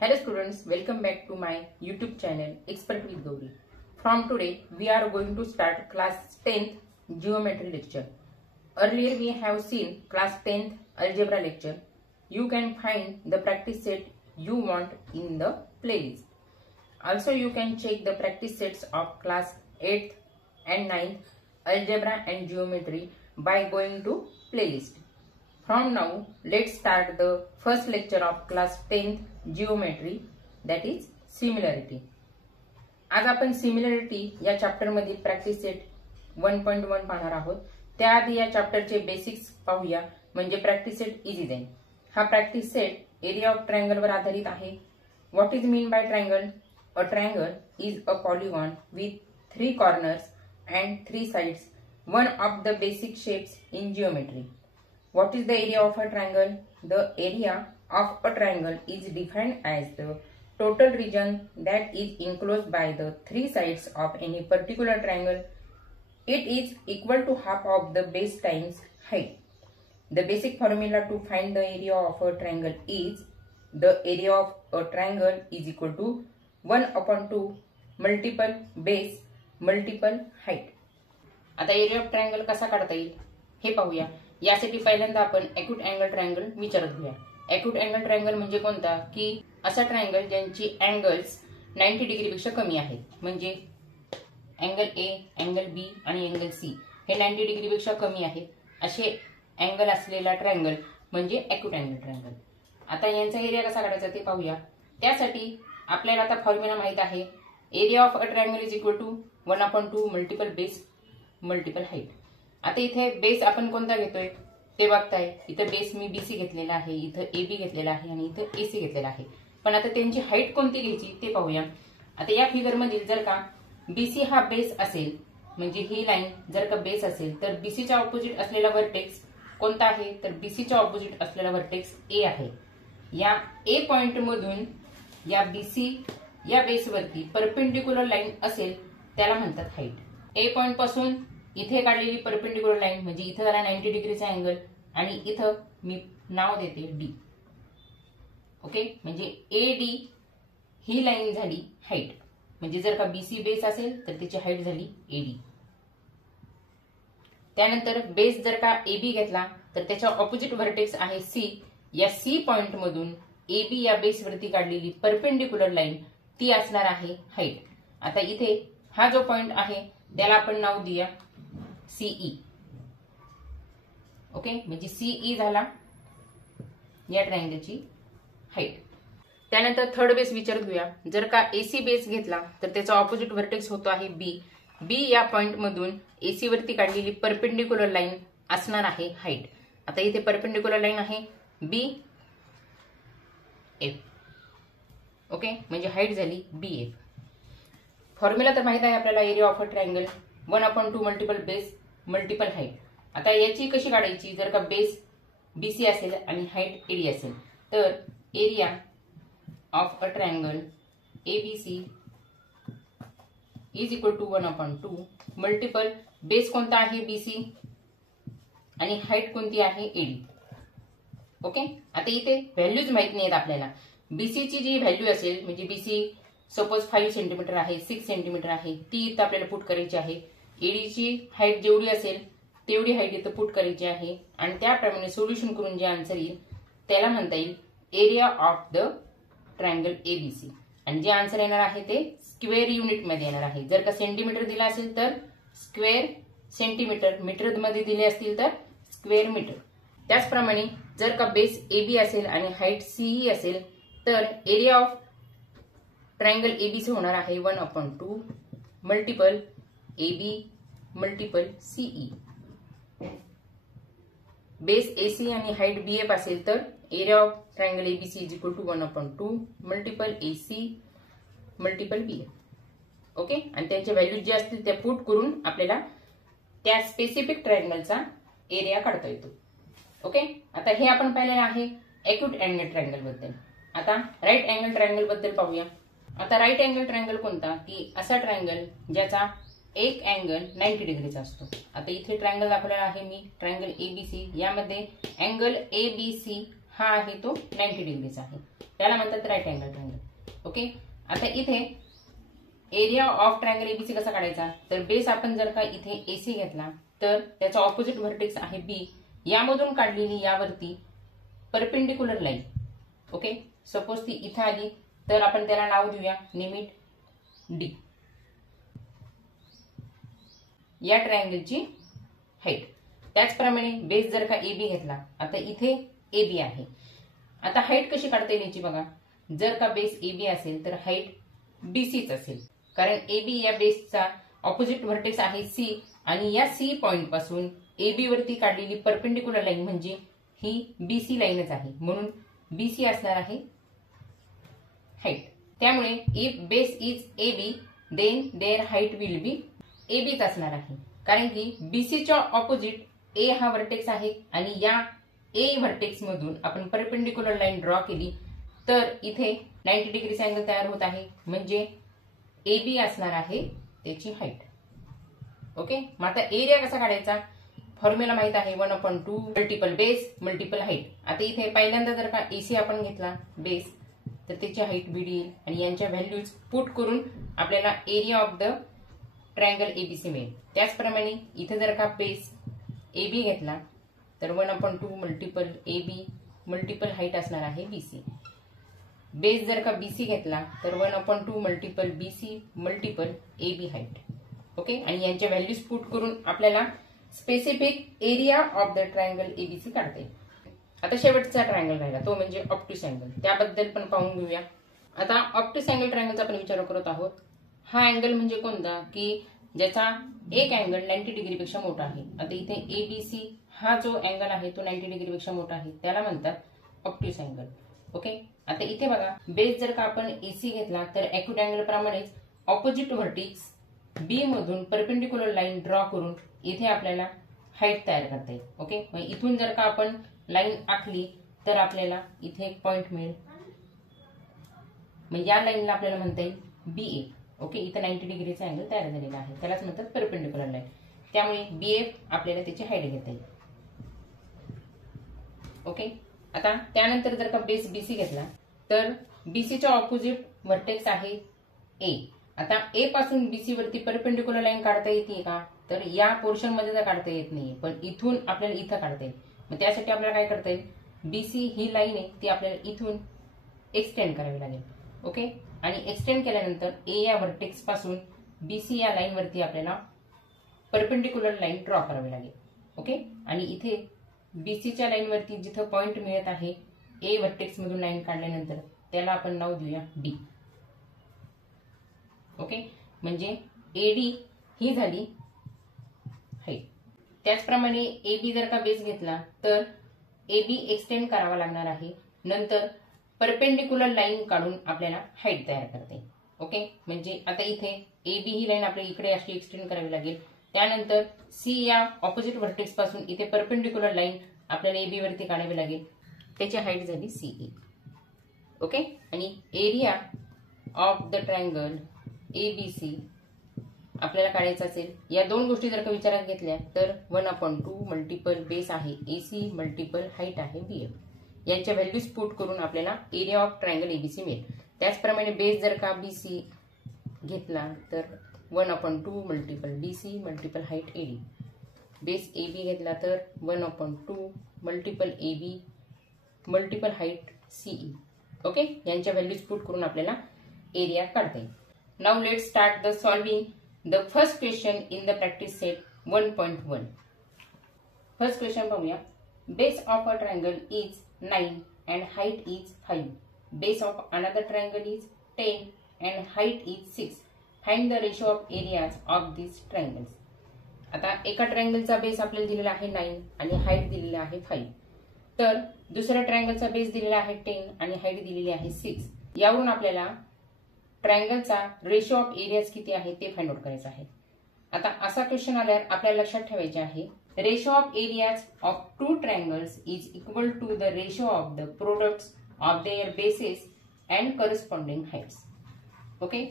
Hello students, welcome back to my YouTube channel Expert with Gauri. From today we are going to start class 10th geometry lecture. Earlier we have seen class 10th algebra lecture. You can find the practice set you want in the playlist. Also you can check the practice sets of class 8th and 9th algebra and geometry by going to playlist. From now, let's start the first lecture of class 10th geometry, that is similarity. आज आपण similarity या chapter मध्ये practice set 1.1 पाहणार आहोत. त्याआधी या चॅप्टरचे basics पाहूया, म्हणजे प्रॅक्टिस सेट इझी जाईल. हा practice set area of triangle वर आधारित आहे. What is mean by triangle? A triangle is a polygon with 3 corners and 3 sides, one of the basic shapes in geometry. What is the area of a triangle? The area of a triangle is defined as the total region that is enclosed by the 3 sides of any particular triangle. It is equal to half of the base times height. The basic formula to find the area of a triangle is the area of a triangle is equal to 1/2 multiple base multiple height. आता area of triangle कसा काढता येईल हे पाहूया. यासाठी पहिल्यांदा आपण acute angle triangle विचारत घेऊया. एक्यूट अँगल ट्रायंगल म्हणजे कोणता? की असा ट्रायंगल ज्यांची अँगल्स 90 डिग्री पेक्षा कमी आहेत, म्हणजे अँगल ए, अँगल बी आणि अँगल सी हे 90 डिग्री पेक्षा कमी आहेत, असे अँगल असलेला ट्रायंगल म्हणजे एक्यूट अँगल ट्रायंगल. आता यांचा एरिया कसा काढायचा ते पाहूया. त्यासाठी आपल्याला आता फॉर्म्युला माहित आहे. Area of a triangle is equal to 1/2 multiple base multiple height. आता इथे बेस आपण कोणता घेतोय ते बघताय. इथे बेस मी बीसी घेतलेला आहे, इथं एबी घेतलेला आहे आणि इथं एसी घेतलेला आहे. पण आता त्यांची हाईट कोणती घ्यायची ते पाहूया. आता या फिगर मधील जर का बीसी हा बेस असेल, म्हणजे ही लाईन जर का बेस असेल, तर बीसीच्या ऑपोजिट असलेला व्हर्टेक्स कोणता आहे? तर बीसीच्या ऑपोजिट असलेला व्हर्टेक्स ए आहे. या ए पॉइंट मधून या बीसी या बेसवरती परपेंडिक्युलर लाईन असेल त्याला म्हणतात हाईट. ए पॉइंट पासून इथे काढलेली परपेंडिक्युलर लाईन म्हणजे इथे झाला 90 डिग्रीचा अँगल आणि इथं मी नाव देते डी. ओके, म्हणजे ए डी ही लाईन झाली हाईट. म्हणजे जर का बीसी बेस असेल तर त्याची हाईट झाली एडी. त्यानंतर बेस जर का एबी घेतला तर त्याच्या ऑपोजिट व्हर्टेक्स आहे सी. या सी पॉइंट मधून एबी या बेसवरती काढलेली परपेंडिक्युलर लाईन ती असणार आहे हाईट. आता इथे हा जो पॉइंट आहे त्याला आपण नाव देऊया सीई. ओके, म्हणजे सीई झाला या ट्रायंगलची हाईट. त्यानंतर थर्ड बेस विचारत घेऊया. जर का एसी बेस घेतला तर त्याचा ऑपोजिट व्हर्टेक्स होतो आहे बी. बी या पॉइंट मधून एसी वरती काढलेली परपेंडिक्युलर लाईन असणार आहे हाईट. आता इथे परपेंडिक्युलर लाईन आहे बी एफ. ओके, म्हणजे हाईट झाली बी एफ. फॉर्म्युला तर माहित आहे आपल्याला. Area of a triangle 1/2 multiple base multiple height. आता याची कशी काढायची? जर का बेस बीसी असेल आणि हाईट एडी असेल तर area of a triangle ABC is equal to 1/2 multiple base कोणता आहे बीसी आणि हाईट कोणती आहे एडी. ओके, आता इथे व्हॅल्यूज माहित नाहीत आपल्याला. बीसीची जी व्हॅल्यू असेल, म्हणजे बीसी सपोज 5 सेंटीमीटर आहे, 6 सेंटीमीटर आहे, ती इथं आपल्याला पुट करायची आहे. एडीची हाईट जेवढी असेल तेवढी हाईट इथं पुट करायची आहे आणि त्याप्रमाणे सोल्युशन करून जे आन्सर येईल त्याला म्हणता येईल area of the triangle ABC. आणि जे आन्सर येणार आहे ते स्क्वेअर युनिट मध्ये येणार आहे. जर का सेंटीमीटर दिला असेल तर स्क्वेअर सेंटीमीटर, मीटर मध्ये दिले असतील तर स्क्वेअर मीटर. त्याचप्रमाणे जर का बेस एबी असेल आणि हाईट सीई असेल तर एरिया ऑफ ट्रायंगल एबीसी होणार आहे 1/2 multiple AB multiple CE. Base AC आणि हाईट बीएफ असेल तर area of triangle ABC is equal to 1/2 multiple AC multiple BF. Okay, आणि त्यांच्या व्हॅल्यूज जे असतील त्या पुट करून आपल्याला त्या स्पेसिफिक ट्रायंगलचा एरिया काढता येतो. ओके, आता हे आपण पाहिलेलं आहे एक्यूट अँगल ट्रायंगल बद्दल. आता राईट अँगल ट्रायंगल बद्दल पाहूया. आता राईट अँगल ट्रायंगल कोणता? की असा ट्रायंगल ज्याचा एक अँगल 90 डिग्रीचा असतो. आता इथे ट्रायंगल दाखवलेला आहे मी, ट्रायंगल एबीसी. यामध्ये अँगल एबीसी हा आहे तो 90 डिग्रीचा आहे, त्याला म्हणतात राईट अँगल ट्रायंगल। ओके, आता इथे एरिया ऑफ ट्रायंगल एबीसी कसा काढायचा, तर बेस आपण जर का इथे एसी घेतला तर त्याचा ऑपोजिट व्हर्टेक्स आहे बी, यामधून काढलेली यावरती परपेंडिक्युलर लाईन। ओके, सपोज ती इथे आली तर आपण त्याला नाव देऊया निमिट डी, या ट्रायंगलची हाईट। त्याचप्रमाणे बेस जर का एबी घेतला, आता इथे एबी आहे, आता हाईट कशी काढता येईल याची बघा। जर का बेस एबी असेल तर हाईट बीसीच असेल, कारण एबी या बेसचा ऑपोजिट व्हर्टेक्स आहे सी, आणि या सी पॉइंट पासून एबी वरती काढलेली परपेंडिक्युलर लाईन म्हणजे ही बीसी लाईनच आहे, म्हणून बीसी असणार आहे हाईट। त्यामुळे if base is AB then there height will be एबीच असणार आहे, कारण की बीसीच्या ऑपोजिट ए हा व्हर्टेक्स आहे आणि या ए व्हर्टेक्स मधून आपण परपेंडिक्युलर लाईन ड्रॉ केली तर इथे 90 डिग्रीचा अँगल तयार होत आहे, म्हणजे एबी असणार आहे त्याची हाईट। ओके, मग आता एरिया कसा काढायचा, फॉर्म्युला माहित आहे 1/2 मल्टिपल बेस मल्टिपल हाईट। आता इथे पहिल्यांदा जर का एसी आपण घेतला बेस तर त्याची हाईट बीडी येईल आणि यांच्या व्हॅल्यूज पुट करून आपल्याला area of the triangle ABC मिळेल। त्याचप्रमाणे इथे जर का बेस एबी घेतला तर 1/2 मल्टिपल एबी मल्टिपल हाईट असणार आहे बीसी। बेस जर का बीसी घेतला तर 1/2 multiple BC multiple AB height. Okay, आणि यांच्या व्हॅल्यूज पुट करून आपल्याला specific area of the triangle ABC काढता येईल। आता शेवटचा ट्रायंगल राहिला तो म्हणजे ऑप्टिस अँगल, त्याबद्दल पण पाहून घेऊया। आता ऑप्टिस अँगल ट्रायंगलचा आपण विचार करत आहोत। हा अँगल म्हणजे कोणता की ज्याचा एक अँगल 90 डिग्रीपेक्षा मोठा आहे। आता इथे एबीसी हा जो अँगल आहे तो 90 डिग्रीपेक्षा मोठा आहे, त्याला म्हणतात ऑप्टिस अँगल। ओके, आता इथे बघा बेस जर का आपण एसी घेतला तर ॲक्यूट अँगल प्रमाणेच ऑपोजिट व्हर्टेक्स बी मधून परपेंडिक्युलर लाईन ड्रॉ करून इथे आपल्याला हाईट तयार करता येईल। ओके, मग इथून जर का आपण लाईन आखली तर आपल्याला इथे एक पॉइंट मिळेल, मग या लाईनला आपल्याला म्हणता येईल बीए। ओके, इथे 90 डिग्रीचा अँगल तयार झालेला आहे, त्यालाच म्हणतात परपेंडिक्युलर लाईन, त्यामुळे बीएफ आपल्याला त्याची हाईट घेता येईल। ओके, आता त्यानंतर जर का बेस बीसी घेतला तर बीसीच्या ऑपोजिट व्हर्टेक्स आहे ए। आता ए पासून बीसी वरती परपेंडिक्युलर लाईन काढता येते का, तर या पोर्शन मध्ये तर काढता येत नाही, पण इथून आपल्याला इथं काढता येईल। मग त्यासाठी आपल्याला काय करता येईल, बीसी ही लाईन आहे ती आपल्याला इथून एक्सटेंड करावी लागेल। ओके, आणि एक्सटेंड केल्यानंतर ए या व्हर्टेक्स पासून बीसी या लाईन वरती आपल्याला परपेंडिक्युलर लाईन ड्रॉ करावी लागेल। ओके, आणि इथे बीसीच्या लाईन वरती जिथं पॉइंट मिळत आहे ए व्हर्टेक्स मधून लाईन काढल्यानंतर त्याला आपण नाव देऊया डी। ओके, म्हणजे एडी ही झाली हाईट। त्याचप्रमाणे एबी जर का बेस घेतला तर एबी एक्सटेंड करावा लागणार आहे, नंतर परपेंडिक्युलर लाईन काढून आपल्याला हाईट तयार करते। ओके, म्हणजे आता इथे एबी ही लाईन आपल्याला इकडे अशी एक्सटेंड करावी लागेल, त्यानंतर सी या ऑपोजिट व्हर्टेक्स पासून इथे परपेंडिक्युलर लाईन आपल्याला एबी वरती काढावी लागेल, त्याची हाईट झाली सीई। ओके, आणि area of the triangle ABC आपल्याला काढायचं असेल, या दोन गोष्टी जर का विचारात घेतल्या तर 1/2 मल्टिपल बेस आहे एसी मल्टिपल हाईट आहे बीएफ, यांच्या व्हॅल्यूज पुट करून आपल्याला एरिया ऑफ ट्रायंगल एबीसी मिळेल। त्याचप्रमाणे बेस जर का बीसी घेतला तर 1/2 multiple BC multiple height AD, base AB घेतला तर 1/2 multiple AB multiple height CE. Okay, यांच्या व्हॅल्यूज पुट करून आपल्याला एरिया काढता येईल। Now let's start the solving the first question in the practice set 1.1। First question पाहूया। Base of a triangle is 9 and height is 5. Base of another triangle is 10 and height is 6. Find the ratio of areas of these triangles. आता एका ट्रायंगलचा base आपल्याला दिलेला आहे 9 आणि height दिलेली आहे 5, तर दुसऱ्या ट्रायंगलचा बेस दिलेला आहे 10 आणि हाईट दिलेली आहे 6। यावरून आपल्याला ट्रायंगलचा रेशो ऑफ एरियाज किती आहे ते फाइंड आउट करायचं आहे। आता असा क्वेश्चन आल्यावर आपल्याला लक्षात ठेवायचे आहे ratio of areas of two triangles is equal to the ratio of the products of their bases and corresponding heights. Okay,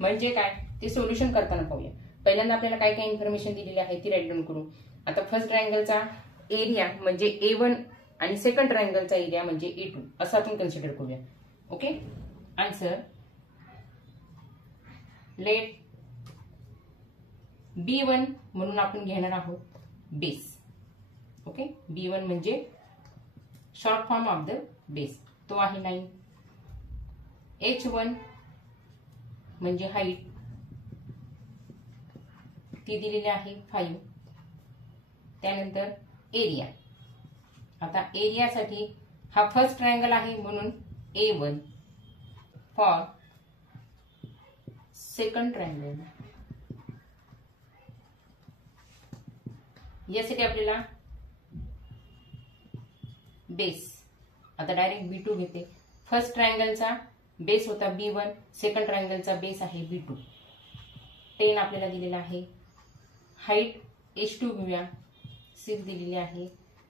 म्हणजे काय ते सोल्युशन करताना पाहूया। पहिल्यांदा आपल्याला काय काय इन्फॉर्मेशन दिलेली आहे ती राईट डाऊन करू। आता फर्स्ट ट्रायंगलचा एरिया म्हणजे A1 आणि सेकंड ट्रायंगलचा एरिया म्हणजे A2 असं आपण कन्सिडर करूया. ओके, आन्सर लेट B1 म्हणून आपण घेणार आहोत बेस. ओके, B1 म्हणजे short form of the base, तो आहे 9. H1 म्हणजे हाईट, ती दिलेली आहे 5. त्यानंतर एरिया, आता एरियासाठी हा फर्स्ट ट्रायंगल आहे म्हणून A1 फॉर सेकंड ट्रायंगल. यासाठी आपल्याला बेस, आता डायरेक्ट B2 घेते. फर्स्ट ट्रायंगलचा बेस होता B1, सेकंड ट्रायंगलचा बेस आहे B2. 10 आपल्याला दिलेला आहे. हाईट H2 घेऊया, 6 दिलेली आहे.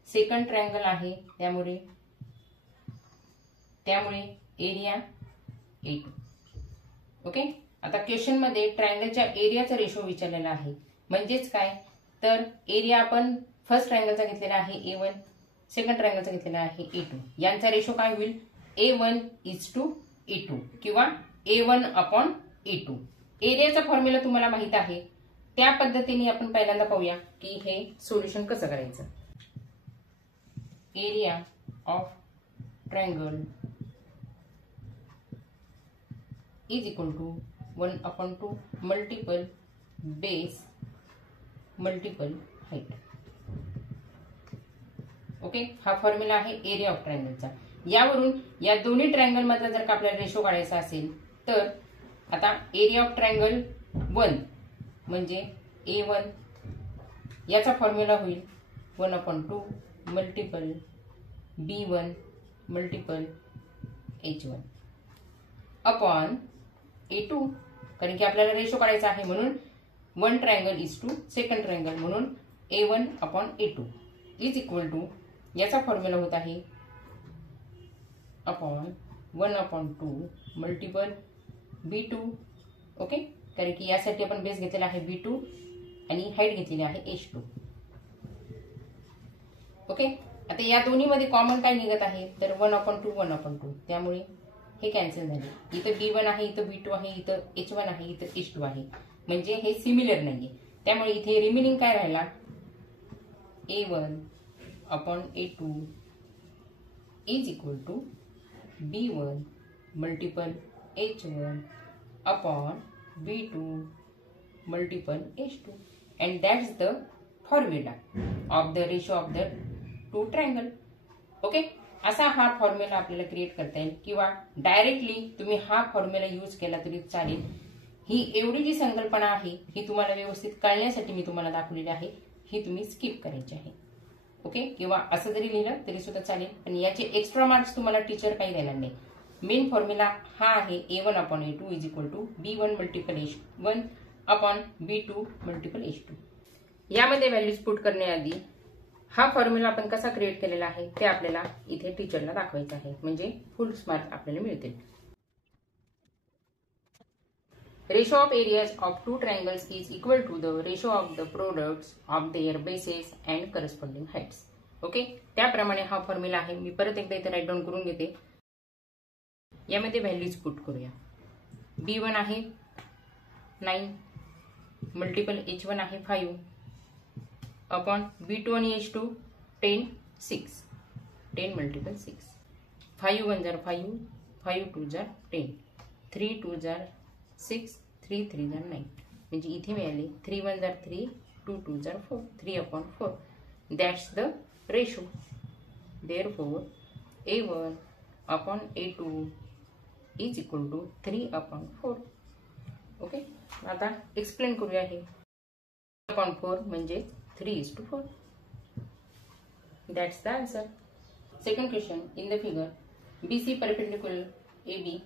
सेकंड ट्रायंगल आहे त्यामुळे एरिया A2. ओके, आता क्वेश्चन मध्ये ट्रायंगलच्या एरियाचा रेशो विचारलेला आहे. म्हणजेच काय, तर एरिया आपण फर्स्ट ट्रायंगलचा घेतलेला आहे A1, सेकंड ट्रायंगलचा घेतलेला आहे A2. यांचा रेशो काय होईल, A1:A2 किंवा A1/A2. एरियाचा फॉर्म्युला तुम्हाला माहित आहे, त्या पद्धतीने आपण पहिल्यांदा पाहूया की हे सोल्युशन कसं करायचं. Area of triangle is equal to 1/2 multiple base multiple height. Okay, हा फॉर्म्युला आहे एरिया ऑफ ट्रायंगलचा. यावरून या दोन्ही ट्रायंगल मधला जर का आपल्याला रेशो काढायचा असेल तर आता एरिया ऑफ ट्रायंगल 1 म्हणजे A1, याचा फॉर्म्युला होईल 1/2 multiple B1 multiple H1 upon A2, कारण की आपल्याला रेशो काढायचा आहे म्हणून 1 triangle is to second triangle म्हणून A1/A2 इज इक्वल टू, याचा फॉर्म्युला होत आहे अपॉन 1/2 मल्टिपल B2. ओके, कारण की यासाठी आपण बेस घेतलेला आहे B2 आणि हाईट घेतलेली आहे H2. ओके, आता या दोन्ही मध्ये कॉमन काय निघत आहे, तर 1/2, त्यामुळे हे कॅन्सल झाले. इथं B1 आहे, इथं B2 आहे, इथं H1 आहे, इथं H2 आहे, म्हणजे हे सिमिलर नाहीये. त्यामुळे इथे रिमेनिंग काय राहिला, A1/A2 is equal to B1 multiple H1 upon B2 multiple H2, and that's the formula of the ratio of the two triangle. Okay, असा हा फॉर्म्युला आपल्याला क्रिएट करता येईल किंवा डायरेक्टली तुम्ही हा फॉर्म्युला यूज केला तरी चालेल. ही एवढी जी संकल्पना आहे ही तुम्हाला व्यवस्थित कळण्यासाठी मी तुम्हाला दाखवलेली आहे, ही तुम्ही स्किप करायची आहे. ओके, किंवा असं जरी लिहिलं तरी सुद्धा चालेल, पण याचे एक्स्ट्रा मार्क्स तुम्हाला टीचर काही देणार नाही. मेन फॉर्म्युला हा आहे A1/A2 is equal to B1 multiple H1 upon B2 multiple H2. यामध्ये व्हॅल्यूज पुट करण्याआधी हा फॉर्म्युला आपण कसा क्रिएट केलेला आहे ते आपल्याला इथे टीचरला दाखवायचं आहे, म्हणजे फुल मार्क्स आपल्याला मिळतील. Ratio of areas of two triangles is equal to the ratio of the products of their bases and corresponding heights. Okay, त्याप्रमाणे हा फॉर्म्युला आहे. मी परत एकदा इथे राईट डाऊन करून घेते. यामध्ये व्हॅल्यूज पुट करूया. B1 आहे 9 मल्टिपल H1 आहे 5 अपॉन B2 आणि H2 10 6 10 मल्टिपल 6. 5 1 जार 5 5 2 जार 10 3 2 जार 6 3 3 जार 9, म्हणजे इथे मिळाले 3 1 जार 3 2 2 जार 4 3/4. That's the ratio. Therefore A1/A2 is equal to 3/4. Okay, आता एक्सप्लेन करूया. हे 3/4 म्हणजे 3:4. That's the answer. Second question, in the figure, BC perpendicular AB,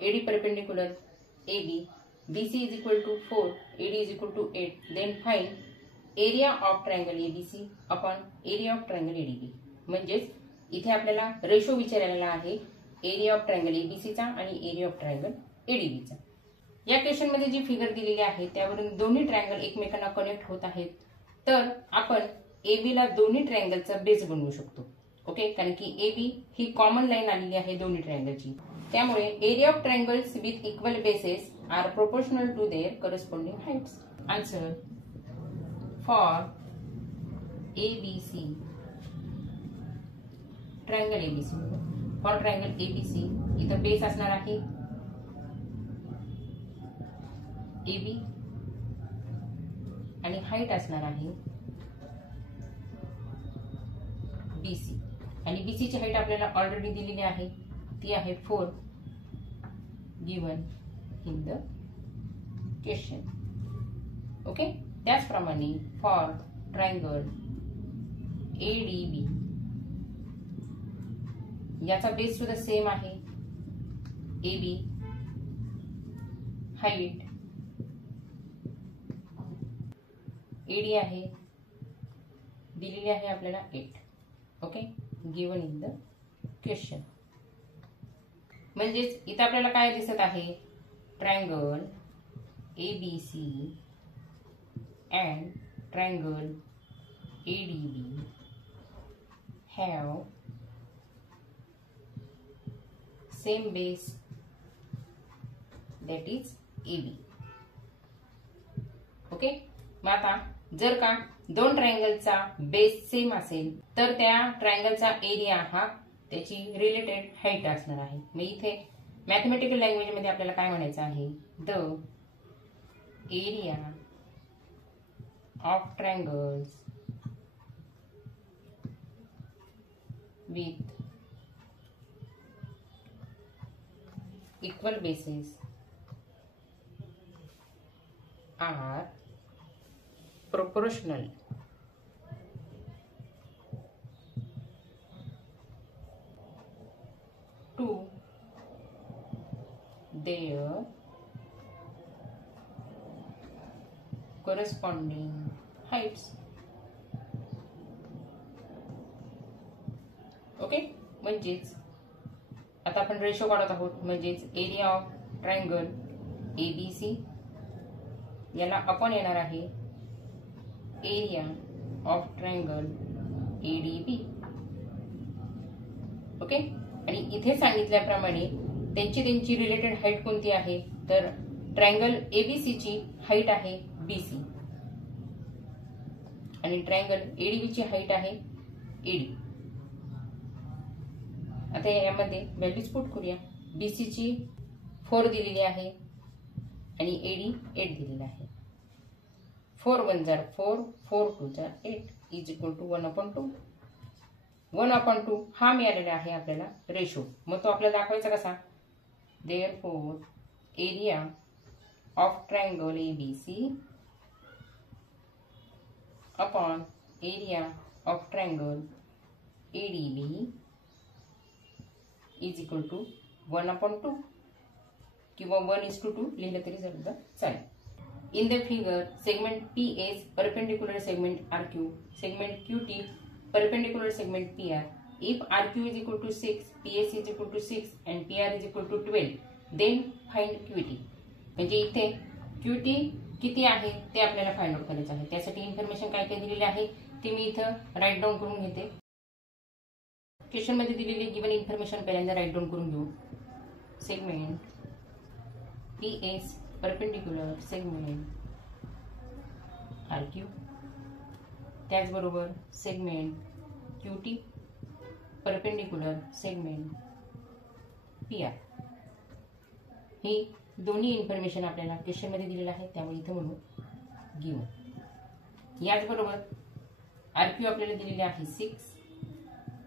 AD perpendicular AB, BC is equal to 4, AD is equal to 8. Then find area of triangle ABC upon area of triangle ADB. म्हणजेच इथे आपल्याला ratio विचारलेला आहे area of triangle ABC चा आणि area of triangle ADB चा. या question मध्ये जी फिगर दिलेली आहे त्यावरून दोन्ही ट्रायंगल एकमेकांना कनेक्ट होत आहेत, तर आपण AB ला दोन्ही ट्रायंगलचा बेस बनवू शकतो. ओके, कारण की AB ही कॉमन लाईन आलेली आहे दोन्ही ट्रायंगलची. त्यामुळे area of triangles with equal bases are proportional to their corresponding heights. Answer for ABC triangle ABC. For triangle ABC इथं बेस असणार आहे AB आणि हाईट असणार आहे BC. आणि BC ची हाईट आपल्याला ऑलरेडी दिलेली आहे, ती आहे 4 given in the question. Okay, त्याचप्रमाणे फॉर ट्रायंगल ADB याचा बेस सुद्धा सेम आहे. AB हाईट AD आहे, दिलेली आहे आपल्याला 8. Okay, given in the question. म्हणजेच इथं आपल्याला काय दिसत आहे, triangle ABC and triangle ADB have same base, that is AB. Okay, मग आता जर का दोन ट्रायंगलचा बेस सेम असेल तर त्या ट्रायंगलचा एरिया हा त्याची रिलेटेड हाईट असणार आहे. मग इथे मॅथमेटिकल लँग्वेज मध्ये आपल्याला काय म्हणायचं आहे, the area of triangles with equal bases are proportional to their corresponding heights. Okay, म्हणजेच आता आपण रेशो काढत आहोत. म्हणजेच एरिया ऑफ ट्रायंगल ABC याला आपण येणार आहे area of triangle ADB. Okay, आणि इथे सांगितल्याप्रमाणे त्यांची रिलेटेड हाईट कोणती आहे, तर ट्रायंगल ABC ची हाईट आहे BC आणि ट्रायंगल ADB ची हाईट आहे AD. आता यामध्ये व्हॅल्यूज पुट करूया. BC ची 4 दिलेली आहे आणि AD 8 दिलेला आहे. 4 1 जार 4, 4 2 जार 8 इज इक्वल टू 1/2. 1/2 हा मिळालेला आहे आपल्याला रेशो. मग तो आपल्याला दाखवायचा कसा, therefore area of triangle ABC upon area of triangle ADB is equal to 1/2 किंवा 1:2 लिहिलं तरी सुद्धा चालेल. In the figure segment PS perpendicular segment RQ, segment QT perpendicular segment PR. If RQ is equal to 6, PS is equal to 6 and PR is equal to 12, then find QT. म्हणजे इथे QT किती आहे ते आपल्याला find out करायचं आहे. त्यासाठी information काय काय दिलेली आहे ती मी इथं राईट डाऊन करून घेते. क्वेश्चन मध्ये दिलेली गिवन इन्फॉर्मेशन पहिल्यांदा राईट डाऊन करून घेऊ. Segment PS perpendicular segment RQ, त्याचबरोबर segment QT perpendicular segment PR. ही दोन्ही इन्फॉर्मेशन आपल्याला क्वेश्चन मध्ये दिलेली आहे, त्यामुळे इथे म्हणू गिवन. याचबरोबर RQ आपल्याला दिलेली आहे 6,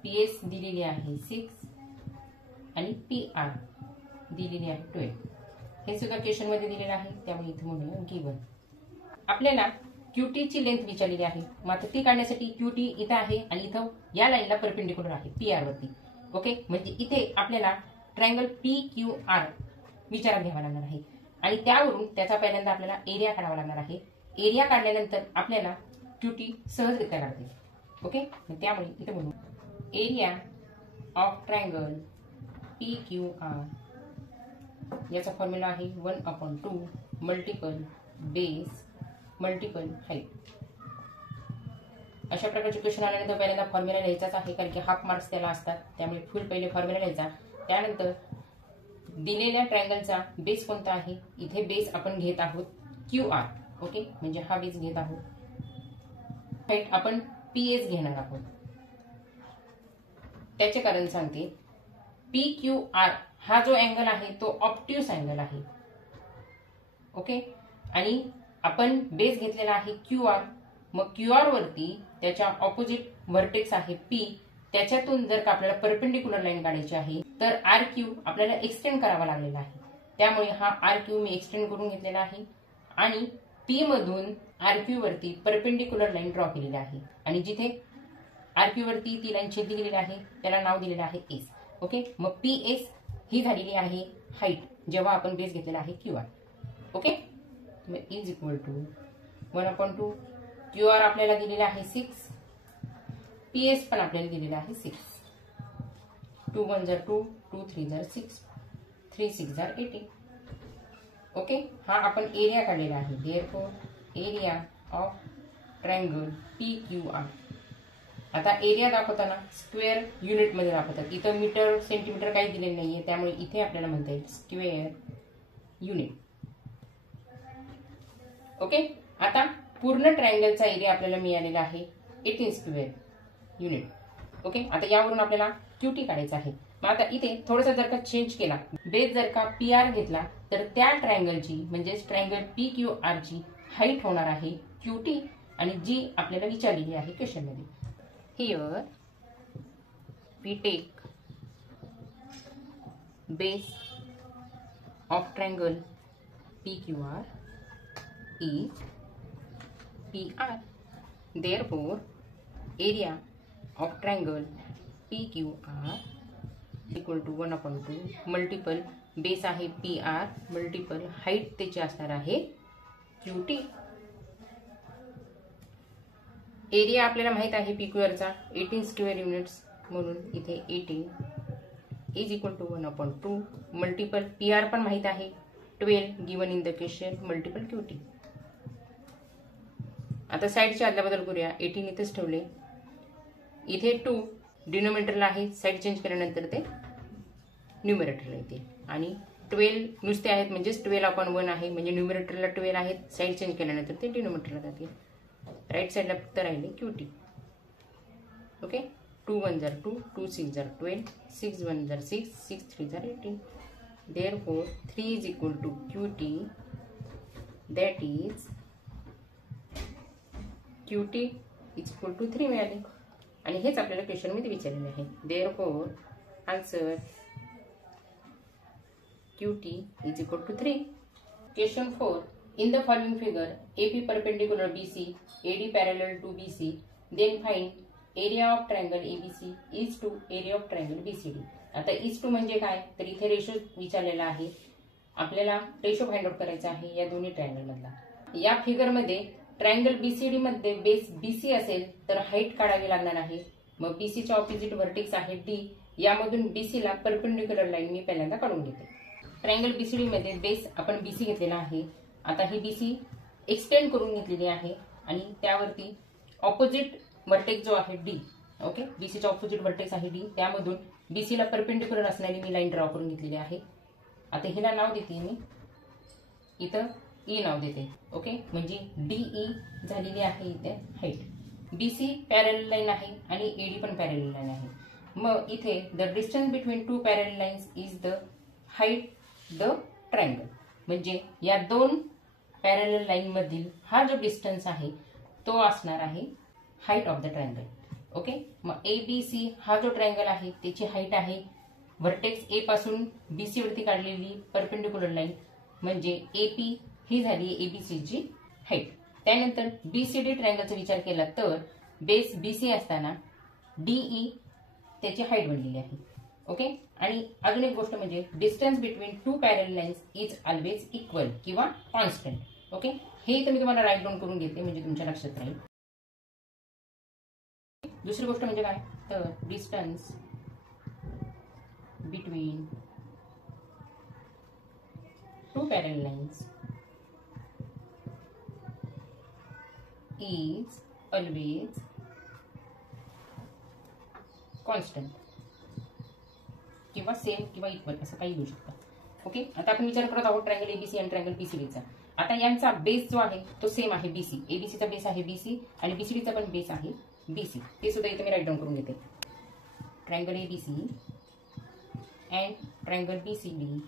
PS दिलेली आहे 6 आणि PR दिलेली आहे 12. हे सुद्धा क्वेश्चन मध्ये दिलेलं आहे, त्यामुळे इथे म्हणूया गिवन. आपल्याला QT ची लेंथ विचारलेली आहे. मात्र ती काढण्यासाठी QT इथं आहे आणि इथं या लाईनला परपेंडिकुलर आहे PR वरती. ओके, म्हणजे इथे आपल्याला ट्रायंगल PQR विचारात घ्यावा लागणार आहे आणि त्यावरून त्याचा पहिल्यांदा आपल्याला एरिया काढावा लागणार आहे. एरिया काढल्यानंतर आपल्याला QT सहजरित्या काढते. ओके, त्यामुळे इथे म्हणू एरिया ऑफ ट्रायंगल PQR याचा फॉर्म्युला आहे 1/2 मल्टिपल बेस मल्टिपल हाईट. अशा प्रकारचे क्वेश्चन आल्यानंतर पहिल्यांदा फॉर्म्युला लिहायचाच आहे, कारण की हाफ मार्क्स त्याला असतात, त्यामुळे फुल पहिले फॉर्म्युला लिहायचा. त्यानंतर दिलेल्या ट्रायंगलचा बेस कोणता आहे, इथे बेस आपण घेत आहोत QR. ओके, म्हणजे हा बेस घेत आहोत. हाईट आपण PS घेणार आहोत. त्याचे कारण सांगते. PQR हा जो अँगल आहे तो ऑब्ट्यूस अँगल आहे. ओके, आणि आपण बेस घेतलेला आहे QR. मग QR वरती त्याच्या ऑपोजिट व्हर्टेक्स आहे P. त्याच्यातून जर का आपल्याला परपेंडिक्युलर लाईन काढायची आहे तर RQ आपल्याला एक्सटेंड करावा लागलेला आहे. त्यामुळे हा RQ मी एक्सटेंड करून घेतलेला आहे आणि P मधून RQ वरती परपेंडिक्युलर लाईन ड्रॉ केलेली आहे. आणि जिथे RQ वरती ती लाईन छेदली गेलेली आहे त्याला नाव दिलेलं आहे S. ओके, मग PS ही झालेली आहे हाईट जेव्हा आपण बेस घेतलेला आहे QR. Okay, is equal to 1/2. QR आपल्याला दिलेला आहे 6. PS पण आपल्याला दिलेला आहे 6. 2 1 2, 2 3 6, 3 6 18. ओके, हा आपण एरिया काढलेला आहे. Therefore area of triangle PQR. आता एरिया दाखवताना स्क्वेअर युनिट मध्ये दाखवतात. इथं मीटर सेंटीमीटर काही दिलेलं नाहीये, त्यामुळे इथे आपल्याला म्हणता येईल स्क्वेअर युनिट. ओके, आता पूर्ण ट्रायंगलचा एरिया आपल्याला मिळालेला आहे 18 स्क्वेअर युनिट. ओके, आता यावरून आपल्याला QT काढायचा आहे. मग आता इथे थोडासा जर का चेंज केला, बेस जर का PR घेतला तर त्या ट्रायंगलची म्हणजे ट्रायंगल PQR ची हाईट होणार आहे QT, आणि जी आपल्याला विचारलेली आहे क्वेश्चन मध्ये. Here we take base of triangle PQR is PR. Therefore, area of triangle PQR equal to 1/2 multiple base आहे PR मल्टिपल हाईट त्याची असणार आहे QT. एरिया आपल्याला माहित आहे PQR चा 18 स्क्वेअर युनिट्स, म्हणून इथे 18 is equal to 1/2 multiple PR पण माहित आहे 12 given in the question multiple QT. आता साइडची अदलाबदल करूया. 18 इथेच ठेवले, इथे 2 डिनोमिनेटरला आहे, साइड चेंज केल्यानंतर ते न्यूमरेटरला येते, आणि 12 नुसते आहेत म्हणजेच 12/1 आहे, म्हणजे न्यूमरेटरला 12 आहेत, साइड चेंज केल्यानंतर ते डिनोमिनेटरला जाते. राईट साइडला फक्त राहिले QT. Okay, 2 1 2, 2 6 12, 6 1 6, 6 3 18. Therefore 3 is equal to QT, that is QT is equal to 3 मिळाले, आणि हेच आपल्याला क्वेश्चन मध्ये विचारलेले आहे. Therefore answer QT is equal to 3. Question 4. In the following figure, AP perpendicular BC, AD parallel to BC, then find area of triangle ABC is to area of triangle BCD. आता is to म्हणजे काय, तर इथे ratio विचारलेला आहे, आपल्याला ratio find out करायचा आहे या दोन्ही ट्रायंगल मधला. या फिगर मध्ये ट्रायंगल BCD मध्ये बेस BC असेल तर हाईट काढावी लागणार आहे. मग BC च्या ऑपोजिट व्हर्टेक्स आहे D, यामधून BC ला परपेंडिक्युलर लाईन मी पहिल्यांदा काढून घेते. ट्रायंगल BCD मध्ये बेस आपण BC घेतलेला आहे. आता ही BC एक्सटेंड करून घेतलेली आहे, आणि त्यावरती ऑपोजिट व्हर्टेक्स जो आहे D. ओके, BC च्या ऑपोजिट व्हर्टेक्स आहे D, त्यामधून BC ला परपेंडिक्युलर असणारी मी लाईन ड्रॉ करून घेतलेली आहे. आता हिला नाव देते मी, इथं E नाव देते. ओके, म्हणजे DE झालेली आहे इथे हाईट. BC पॅरलल लाईन आहे आणि AD पण पॅरलल लाईन आहे. मग इथे the distance between two parallel lines is the height the triangle, म्हणजे या दोन पॅरलल लाईन मधील हा जो डिस्टन्स आहे तो असणार आहे height of the triangle. Okay, मग ABC हा जो ट्रायंगल आहे त्याची हाईट आहे व्हर्टेक्स A पासून BC वरती काढलेली परपेंडिक्युलर लाईन, म्हणजे AP ही झाली ABC ची हाईट. त्यानंतर BCD ट्रायंगलचा विचार केला तर बेस BC असताना DE त्याची हाईट बनलेली आहे. ओके, आणि अजून एक गोष्ट म्हणजे distance between two parallel lines is always equal किंवा कॉन्स्टंट. ओके, हे इथं मी तुम्हाला राईट डाऊन करून घेते म्हणजे तुमच्या लक्षात राहील. दुसरी गोष्ट म्हणजे काय, तर distance between two parallel lines is always constant किंवा सेम किंवा इक्वल असं काही घेऊ शकता. ओके, आता आपण विचार करत आहोत ट्रायंगल एबीसी आणि ट्रायंगल बीसीडीचा. आता यांचा बेस जो आहे तो सेम आहे बीसी. एबीसीचा बेस आहे बीसी आणि बीसीडीचा पण बेस आहे बीसी. ते सुद्धा इथे मी राईट डाऊन करून घेते. Triangle ABC and triangle BCD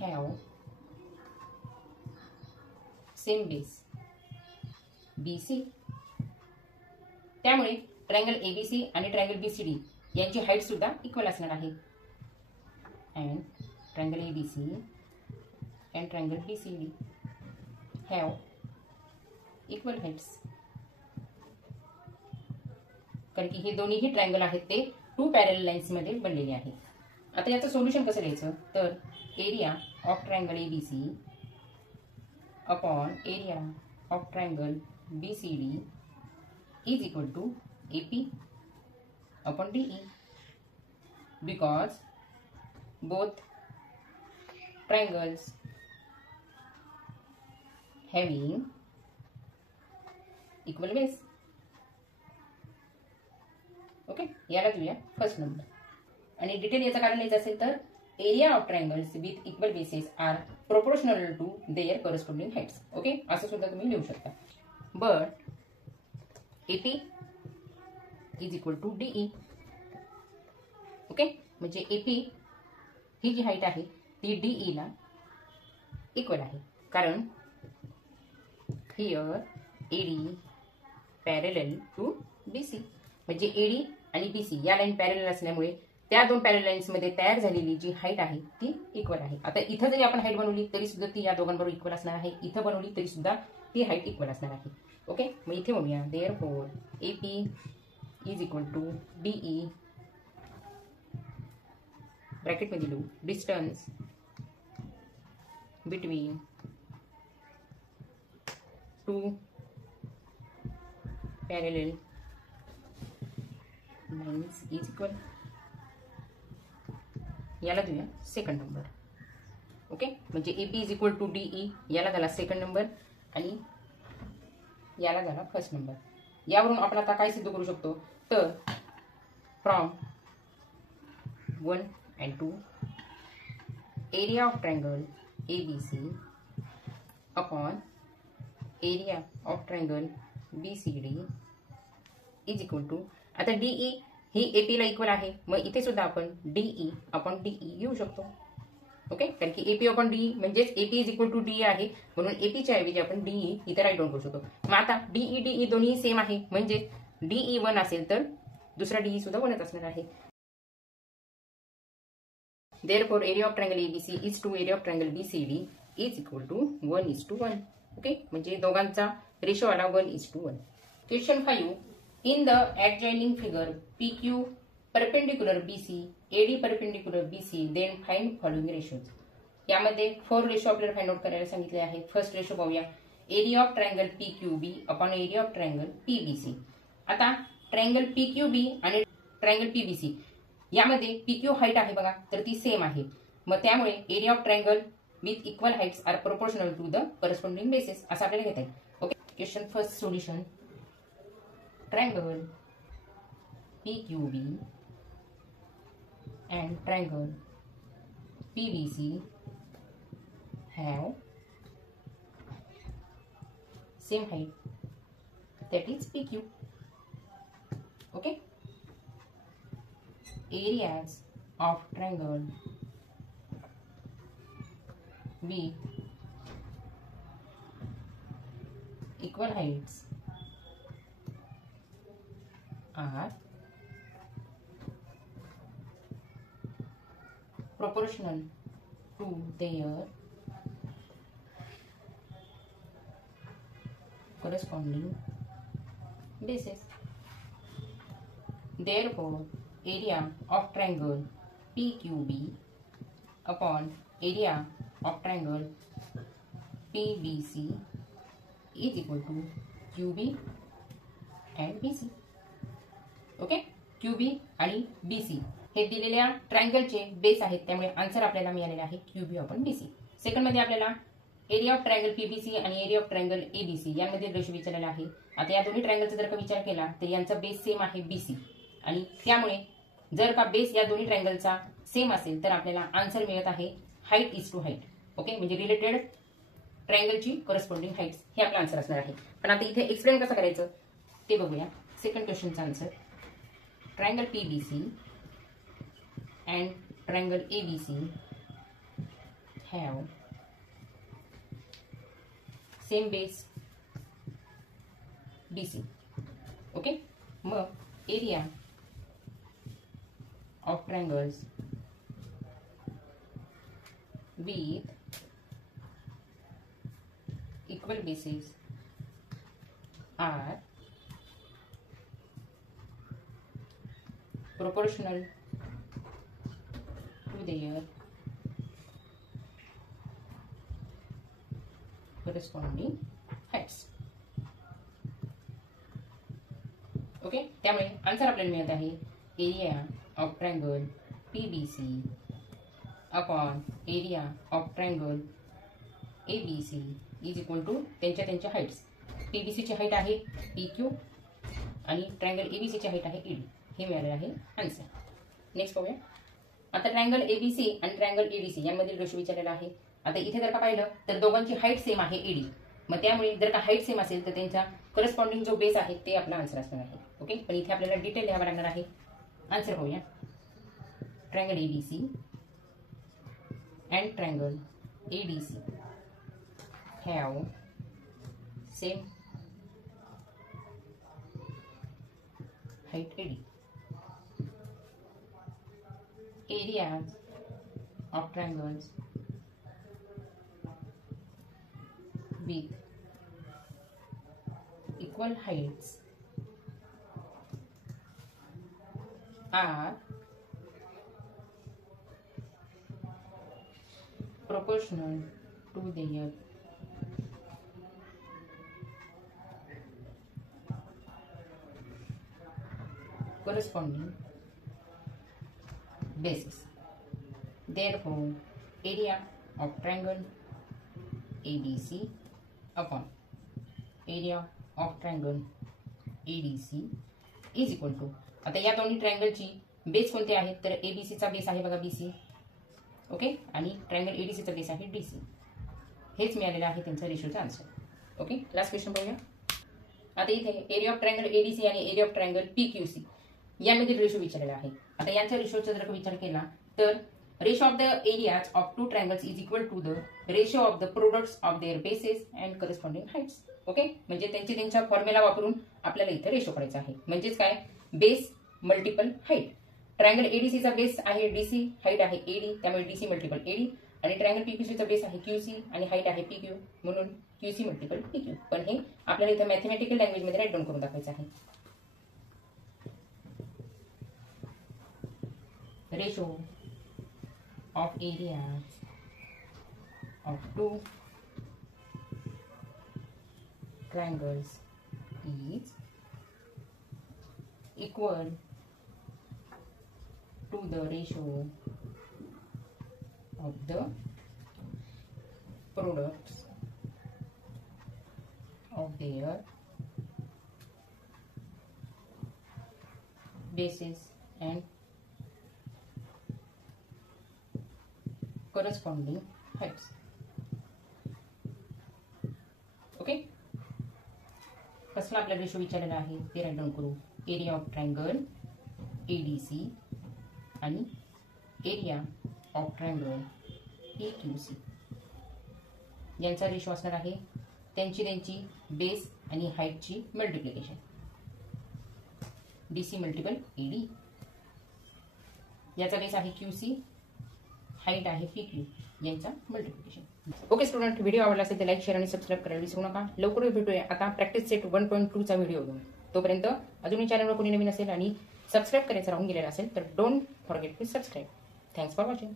have same base BC. त्यामुळे ट्रायंगल एबीसी आणि ट्रायंगल बीसीडी यांची हाईट सुद्धा इक्वल असणार आहे. And triangle ABC and triangle BCD have equal heights. कारण की हे दोन्हीही ट्रायंगल आहेत ते 2 पॅरलल लाईन्स मध्ये बनलेले आहेत. आता याचं सोल्युशन कसं लिहायचं तर area of triangle ABC upon area of triangle BCD is equal to AP upon DE because both triangles having equal base. Okay, याला घेऊया फर्स्ट नंबर. आणि डिटेल याचं कारण लिहायचं असेल तर area of triangles with equal bases are proportional to their corresponding heights. Okay, असं सुद्धा तुम्ही लिहू शकता. But AP is equal to DE. Okay, म्हणजे AP ही जी हाईट आहे ती DE ला इक्वल आहे. कारण here AD parallel to BC. म्हणजे AD आणि BC या लाईन पॅरलल असल्यामुळे त्या 2 पॅरलल लाईन्स मध्ये तयार झालेली जी हाईट आहे ती इक्वल आहे. आता इथं जरी आपण हाईट बनवली तरी सुद्धा ती या दोघांबरोबर इक्वल असणार आहे. इथं बनवली तरी सुद्धा ती हाईट इक्वल असणार आहे. ओके, मग इथे म्हणूया therefore AP is equal to DE bracket मध्ये लिहू distance between 2 parallel lines is equal. याला देऊया सेकंड नंबर. ओके, म्हणजे AP is equal to DE याला झाला सेकंड नंबर आणि याला झाला फर्स्ट नंबर. यावरून आपण आता काय सिद्ध करू शकतो तर from 1 and 2 area of triangle ABC upon area of triangle BCD is equal to. आता DE ही AP ला इक्वल आहे, मग इथे सुद्धा आपण DE अपॉन DE घेऊ शकतो. ओके, कारण की AP अपॉन DE म्हणजेच AP is equal to DE आहे, म्हणून AP च्या ऐवजी आपण DE इथे राईट डाऊन करू शकतो. मग आता DE दोन्ही सेम आहे, म्हणजे DE 1 असेल तर दुसरा DE सुद्धा 1च असणार आहे. Therefore area of triangle ABC is to area of triangle BCD is equal to 1:1. Okay, म्हणजे दोघांचा रेशो आला 1:1. Question 5. In the adjoining figure PQ perpendicular BC, AD perpendicular BC, then find following ratios. यामध्ये 4 ratio आपल्याला find out करायला सांगितले आहे. First ratio पाहूया area of triangle PQB upon area of triangle PBC. आता ट्रायंगल PQB आणि triangle PBC यामध्ये PQ height आहे बघा, तर ती सेम आहे. मग त्यामुळे area of triangle with equal heights are proportional to the corresponding bases असं आपल्याला घेता येईल. Okay, question first solution. Triangle PQB and triangle PBC have same height, that is PQ. Okay, areas of triangle with equal heights are proportional to their corresponding bases. Therefore, area of triangle PQB upon area of triangle PBC is equal to QB and BC. Okay, QB आणि BC हे दिलेल्या ट्रायंगलचे base आहेत, त्यामुळे answer आपल्याला मिळालेला आहे QB upon BC. Second मध्ये आपल्याला एरिया ऑफ ट्रायंगल PBC आणि एरिया ऑफ ट्रायंगल ABC यांमध्ये रेशो विचारलेला आहे. आता या दोन्ही ट्रायंगलचा जर का विचार केला तर यांचा बेस सेम आहे BC. आणि त्यामुळे जर का बेस या दोन्ही ट्रायंगलचा सेम असेल तर आपल्याला आन्सर मिळत आहे height is to height. Okay, म्हणजे रिलेटेड ट्रायंगलची करस्पॉन्डिंग हाईट्स हे आपलं आन्सर असणार आहे. पण आता इथे एक्सप्लेन कसं करायचं ते बघूया. सेकंड क्वेश्चनचा answer, triangle PBC and triangle ABC have same base BC. Okay, मग area of triangles with equal bases are proportional to their corresponding heights. Okay, त्यामुळे आन्सर आपल्याला मिळत आहे area of triangle PBC upon area of triangle ABC is equal to त्यांच्या heights. PBC ची height आहे PQ आणि triangle ABC ची height आहे ED. हे मिळालेलं आहे आन्सर. नेक्स्ट पाहूया. आता ट्रायंगल ABC आणि ट्रायंगल ADC यांमधील रेशो विचारलेला आहे. आता इथे जर का पाहिलं तर दोघांची हाईट सेम आहे ED. मग त्यामुळे जर का हाईट सेम असेल तर त्यांचा करस्पॉन्डिंग जो बेस आहे ते आपला आन्सर असणार आहे. ओके, पण इथे आपल्याला डिटेल लिहावं लागणार आहे. आन्सर होऊया. Triangle ABC and triangle ADC have same height AD. Areas of triangles with equal heights are proportional to their corresponding bases. Therefore, area of triangle ABC upon area of triangle ADC is equal to. आता या दोन्ही ट्रायंगलची base कोणते आहेत तर ABC चा base आहे बघा BC. Okay, आणि ट्रायंगल ADC चा बेस आहे DC. हेच मिळालेलं आहे त्यांचा रेशोचा आन्सर. ओके, लास्ट क्वेश्चन बघूया. आता इथे एरिया ऑफ ट्रायंगल ADC आणि एरिया ऑफ ट्रायंगल PQC यांमधील रेशो विचारलेला आहे. आता यांच्या रेशोचा जर विचार केला तर ratio of the areas of two triangles is equal to the ratio of the products of their bases and corresponding heights. Okay, म्हणजे त्यांच्या फॉर्म्युला वापरून आपल्याला इथे रेशो करायचा आहे. म्हणजेच काय, base multiple height. Triangle ADC चा बेस आहे DC, हाईट आहे AD, त्यामुळे DC मल्टिपल AD. आणि ट्रायंगल PQC चा बेस आहे QC आणि हाईट आहे PQ, म्हणून QC मल्टिपल PQ. पण हे आपल्याला इथे मॅथमॅटिकल लँग्वेज मध्ये राईट डाऊन करून दाखवायचं आहे. Ratio of areas of two triangles is equal to the ratio of the products of their bases and corresponding heights. Okay, कसला आपला रेशो विचारलेला आहे ते राईट डाऊन करू. एरिया ऑफ ट्रायंगल ADC आणि एरिया ऑफ ट्रायंगल PQC यांचा ratio असणार आहे त्यांची बेस आणि हाईटची मल्टिप्लिकेशन. DC मल्टिपल AD, याचा बेस आहे QC, हाईट आहे PQ, यांचा मल्टिप्लिकेशन. ओके स्टुडंट, व्हिडिओ आवडला असेल तर लाईक, शेअर आणि सबस्क्राईब करायला विसरू नका. लवकरच भेटूया आता प्रॅक्टिस सेट 1.2 चा व्हिडिओ घेऊन. तोपर्यंत अजूनही चॅनलवर कोणी नवीन असेल आणि सबस्क्राईब करायचं राहून गेलेलं असेल तर don't forget to subscribe. Thanks for watching.